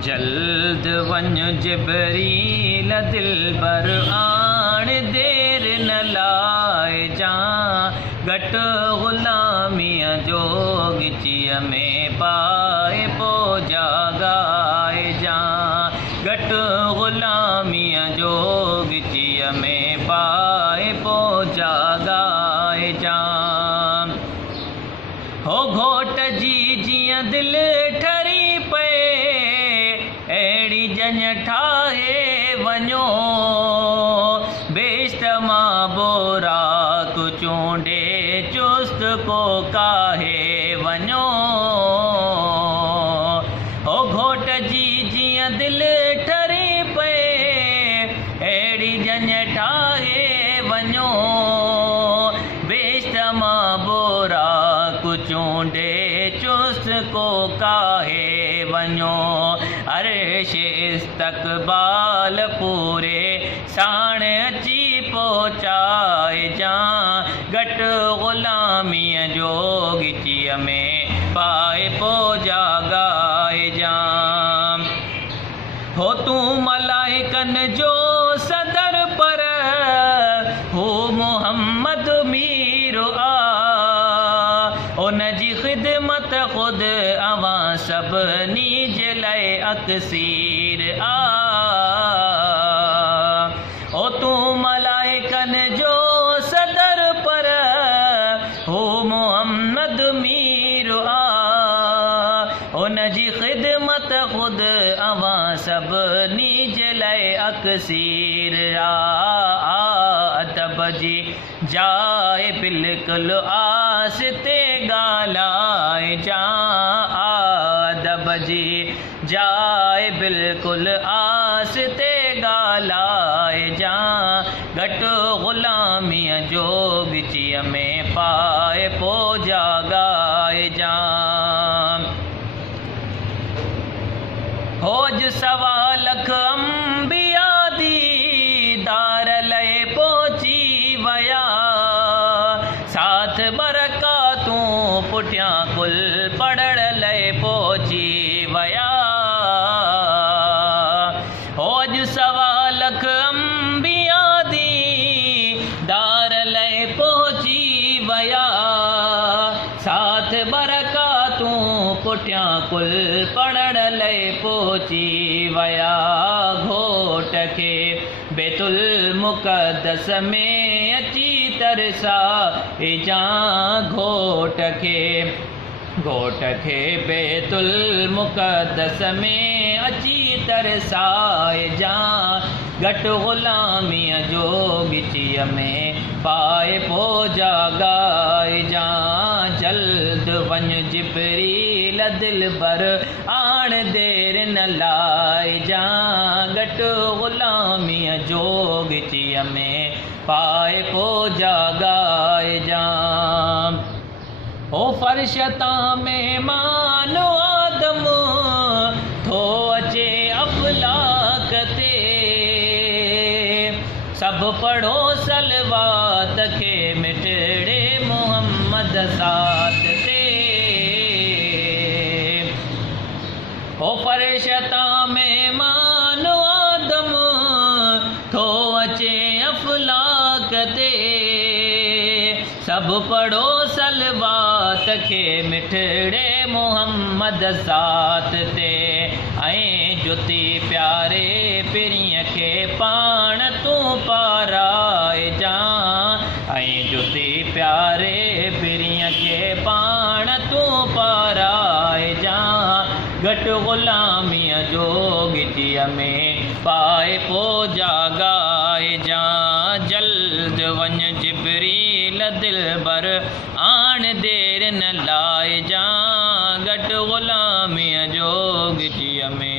जल्द वञ जिबरील दिलबर आण देर न लाइजां घट ग़ुलामीअ जो गिचीअ में पाए पो जागाइजां घट ग़ुलामीअ जो गिचीअ में पाए पो जागाइजां हो घोट जी जियां दिल ठरी पे अहिड़ी जन ठाहे वञो बेश्त मां बोराक चूंडे चुस्त को काहे वञो हो घोट जी जियां दिल ठरी पे अहिड़ी जन ठाहे वञो बेश्त मां बोराक चूंडे चुस्त को काहे वञो अर्श इस्तक़बाल पूरे साण अची पहुचाइजां घट ग़ुलामीअ जो गिचीअ में पाए पो जागाइजां हो तूं मलाइकन जो सदर पर हो मोहम्मद मीर आ उन जी ख़िदमत ख़ुद अवां सभिनी जे लाइ अक्सीर आ ओ तूं मलाइकन जो सदर पर हो मोहम्मद मीर आ उन जी ख़िदमत ख़ुद अवां सभिनी जे लाइ अक्सीर आ अदब जी जाए बिल्कुलु आस्ते ॻाल्हाइजां अदब जी जाए बिल्कुलु आस्ते ॻाल्हाइजां घट ग़ुलामीअ जो गिचीअ में पाए पो जागाइजां होज 1.25 लख अंबिया दीदार लए पहुची वया साथ बरकातूं पुठियां कुल पढ़ण लए पहुची वया होज 1.25 लख अंबिया दीदार लए पहुची वया साथ बरकातूं पुठियां कुल पढ़ण लए पहुची वया घोट खे बैतुल मुक़द्दस में अची तरसाइजां घोट खे बैतुल मुक़द्दस में अची तरसाइजां घट ग़ुलामीअ जो गिचीअ में पाए पो जागाइजां जल्द वञ जिबरील दिलबर आण देर न लाइजां घट ग़ुलामीअ जो गिचीअ में पाए पो जागाइजां हो फर्श तां मेहमान आदम थो अचे अफ़लाक ते सभु पढ़ो सलवात खे मिठड़े मोहम्मद ज़ात ते हो फर्श तां मेहमान आदम थो अचे अफ़लाक ते सभु पढ़ो सलवात खे मिठड़े मोहम्मद ज़ात ते ऐं जुती प्यारे पिरीअ खे पाण तूं पाराइजां ऐं जुती प्यारे पिरीअ खे पाण तूं पाराइजां घट ग़ुलामीअ जो गिचीअ में पाए पो जागाइजां जल्द वञ जिबरील दिलबर आण देर न लाइजां घट ग़ुलामीअ जो गिचीअ में